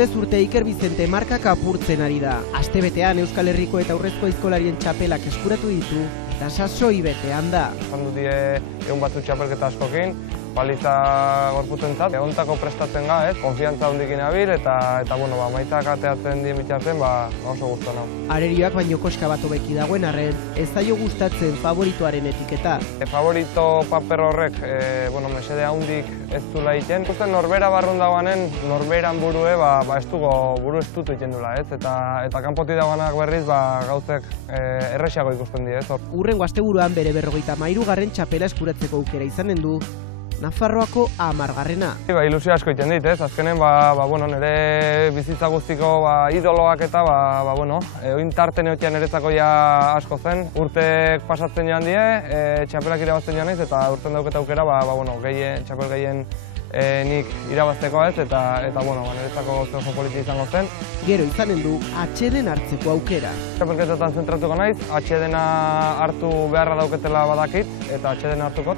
Urtez urte Iker Bizente markak apurtzen ari da. Astebetean Euskal Herriko eta Urrezko aizkolarien txapelak eskuratu ditu, eta sasoi betean da. Handu die egun batzu txapelketa askokin, baliza gorputentzat, egontako prestatzen ga, konfiantza hondikin abil, eta maitak ateatzen dien bitartzen, oso gustu nau. Arerioak baino koska bat hobeki dagoen arren, ez zaio gustatzen favoritoaren etiketa. Favorito paper horrek, mesede handik ez dula egiten. Ikusten norbera barrun dagoanen, norberan burue, ez dugu buru estutu egiten dula, eta kanpoti dagoanak berriz, gauzek erresiago ikusten di, Hurrengo asteburuan bere 53. txapela eskuratzeko aukera izanen du, Nafarroako 10. Ilusio asko egiten dit, azkenen, nire bizitza guztiko idoloak eta, oin tarte neotian niretzako ja asko zen. Urtek pasatzen joan die, txapelak irabazten joan naiz, eta urten dauketa aukera, txapel gehien nik irabazteko eta niretzako oso politi izango zen. Gero izanen du atxeden hartzeko aukera. Txapelketetan zentratuko naiz, atxedena hartu beharra dauketela badakit, eta atxedena hartuko.